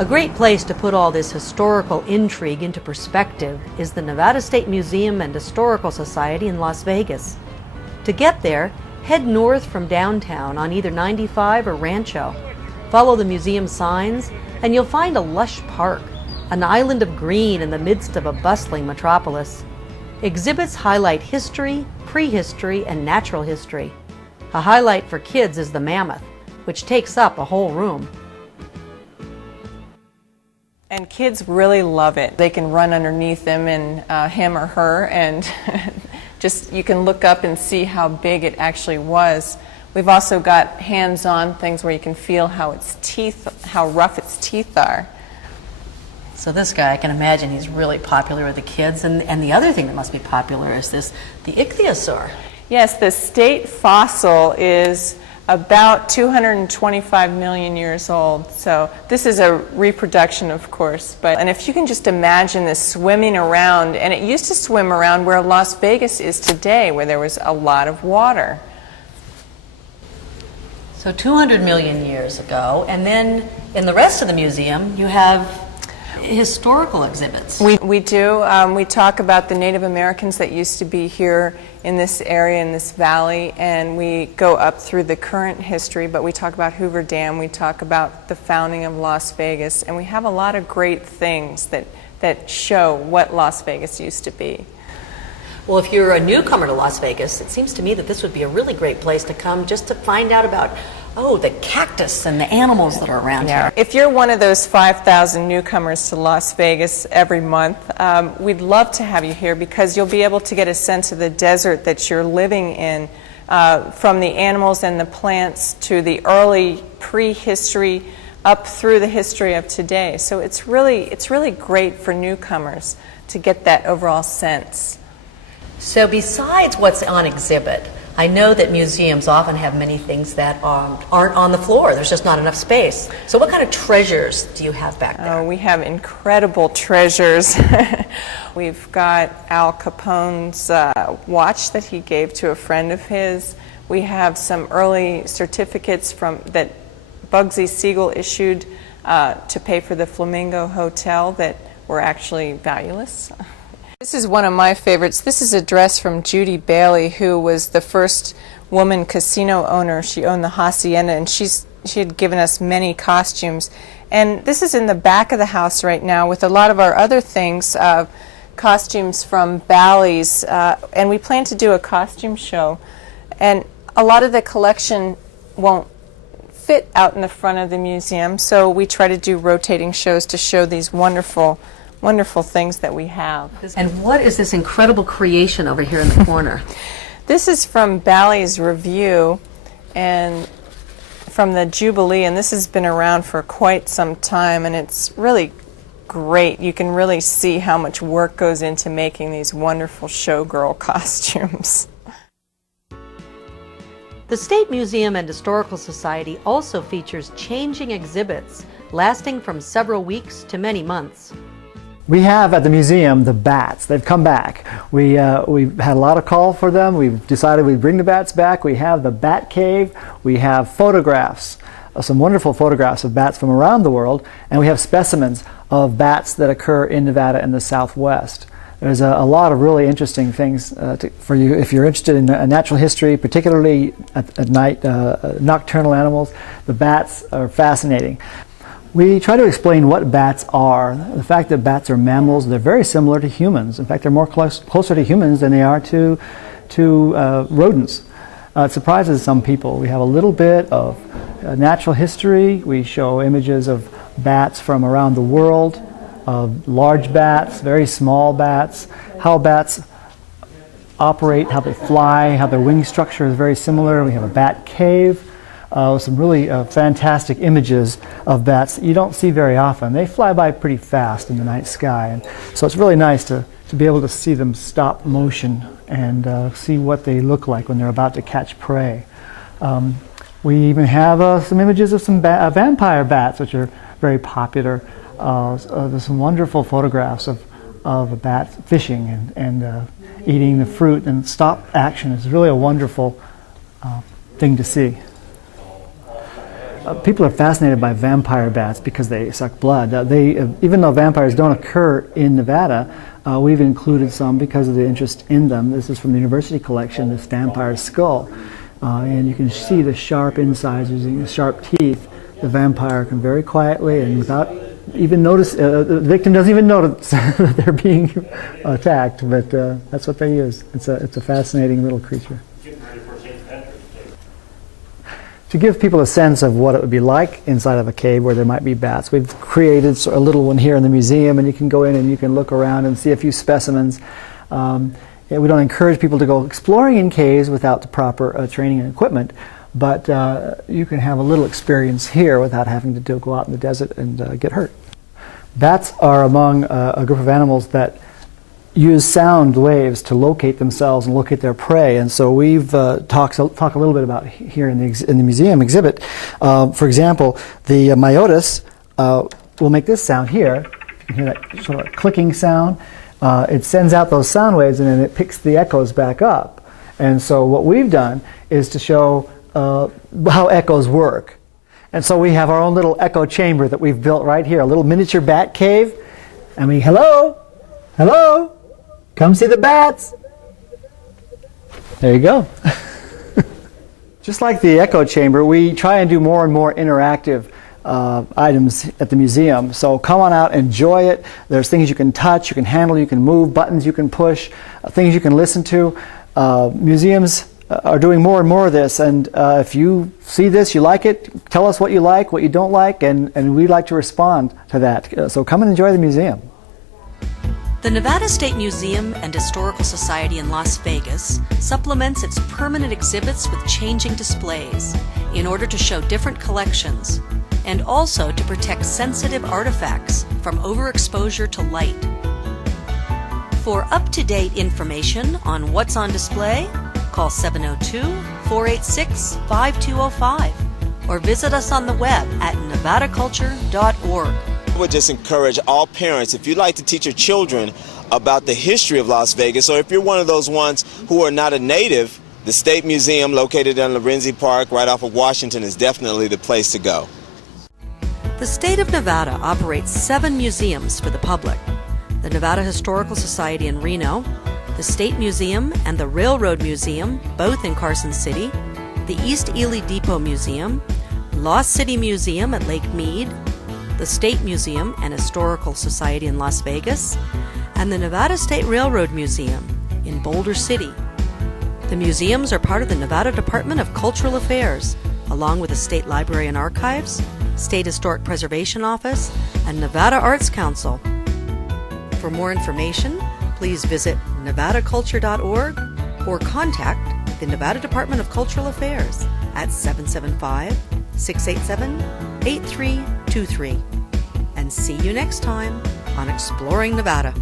A great place to put all this historical intrigue into perspective is the Nevada State Museum and Historical Society in Las Vegas. To get there, head north from downtown on either 95 or Rancho. Follow the museum signs and you'll find a lush park, an island of green in the midst of a bustling metropolis. Exhibits highlight history, prehistory, and natural history. A highlight for kids is the mammoth, which takes up a whole room. And kids really love it. They can run underneath them and him or her, and just you can look up and see how big it actually was. We've also got hands-on things where you can feel how rough its teeth are. So this guy, I can imagine he's really popular with the kids. And the other thing that must be popular is the ichthyosaur. Yes, the state fossil is about 225 million years old. So this is a reproduction, of course. And if you can just imagine this swimming around, and it used to swim around where Las Vegas is today, where there was a lot of water. So 200 million years ago, and then in the rest of the museum, you have historical exhibits. We do. We talk about the Native Americans that used to be here in this area, in this valley, and we go up through the current history, but we talk about Hoover Dam, we talk about the founding of Las Vegas, and we have a lot of great things that show what Las Vegas used to be. Well, if you're a newcomer to Las Vegas, it seems to me that this would be a really great place to come just to find out about, the cactus and the animals that are around here. If you're one of those 5,000 newcomers to Las Vegas every month, we'd love to have you here because you'll be able to get a sense of the desert that you're living in, from the animals and the plants to the early prehistory up through the history of today. So it's really great for newcomers to get that overall sense. So besides what's on exhibit, I know that museums often have many things that aren't on the floor. There's just not enough space. So what kind of treasures do you have back there? We have incredible treasures. We've got Al Capone's watch that he gave to a friend of his. We have some early certificates that Bugsy Siegel issued to pay for the Flamingo Hotel that were actually valueless. This is one of my favorites. This is a dress from Judy Bailey, who was the first woman casino owner. She owned the Hacienda, and she had given us many costumes. And this is in the back of the house right now with a lot of our other things, costumes from Bally's, and we plan to do a costume show. And a lot of the collection won't fit out in the front of the museum, so we try to do rotating shows to show these wonderful things that we have. And what is this incredible creation over here in the corner? This is from Bally's Review and from the Jubilee, and this has been around for quite some time, and it's really great. You can really see how much work goes into making these wonderful showgirl costumes. The State Museum and Historical Society also features changing exhibits lasting from several weeks to many months. We have at the museum the bats. They've come back. We've had a lot of call for them. We've decided we'd bring the bats back. We have the Bat Cave. We have photographs, some wonderful photographs of bats from around the world, and we have specimens of bats that occur in Nevada and the Southwest. There's a lot of really interesting things for you if you're interested in natural history, particularly at night, nocturnal animals. The bats are fascinating. We try to explain what bats are. The fact that bats are mammals, they're very similar to humans. In fact, they're more closer to humans than they are to rodents. It surprises some people. We have a little bit of natural history. We show images of bats from around the world, of large bats, very small bats, how bats operate, how they fly, how their wing structure is very similar. We have a bat cave. Some really fantastic images of bats that you don't see very often. They fly by pretty fast in the night sky, and so it's really nice to be able to see them stop motion and see what they look like when they're about to catch prey. We even have some images of some vampire bats, which are very popular. There's some wonderful photographs of a bat fishing and eating the fruit, and stop action is really a wonderful thing to see. People are fascinated by vampire bats because they suck blood. Even though vampires don't occur in Nevada, we've included some because of the interest in them. This is from the university collection, this vampire skull. And you can see the sharp incisors using the sharp teeth. The vampire can very quietly and without even notice, the victim doesn't even notice that they're being attacked, but that's what they use. It's a fascinating little creature. To give people a sense of what it would be like inside of a cave where there might be bats, we've created a little one here in the museum, and you can go in and you can look around and see a few specimens. We don't encourage people to go exploring in caves without the proper training and equipment, but you can have a little experience here without having to go out in the desert and get hurt. Bats are among a group of animals that use sound waves to locate themselves and locate their prey, and so we've talk a little bit about here in the museum exhibit. For example, the myotis will make this sound here. You can hear that sort of clicking sound. It sends out those sound waves and then it picks the echoes back up. And so what we've done is to show how echoes work. And so we have our own little echo chamber that we've built right here, a little miniature bat cave. And hello, hello, come see the bats. There you go. Just like the echo chamber, we try and do more and more interactive items at the museum. So come on out, enjoy it. There's things you can touch, you can handle, you can move, buttons you can push, things you can listen to. Museums are doing more and more of this, and if you see this, you like it, tell us what you like, what you don't like, and we'd like to respond to that. So come and enjoy the museum. The Nevada State Museum and Historical Society in Las Vegas supplements its permanent exhibits with changing displays in order to show different collections and also to protect sensitive artifacts from overexposure to light. For up-to-date information on what's on display, call 702-486-5205 or visit us on the web at nevadaculture.org. I would just encourage all parents, if you'd like to teach your children about the history of Las Vegas, or if you're one of those ones who are not a native, the State Museum located in Lorenzi Park right off of Washington is definitely the place to go. The state of Nevada operates 7 museums for the public: the Nevada Historical Society in Reno, the State Museum and the Railroad Museum, both in Carson City, the East Ely Depot Museum, Lost City Museum at Lake Mead, the State Museum and Historical Society in Las Vegas, and the Nevada State Railroad Museum in Boulder City. The museums are part of the Nevada Department of Cultural Affairs, along with the State Library and Archives, State Historic Preservation Office, and Nevada Arts Council. For more information, please visit nevadaculture.org or contact the Nevada Department of Cultural Affairs at 775-687-8323. And see you next time on Exploring Nevada.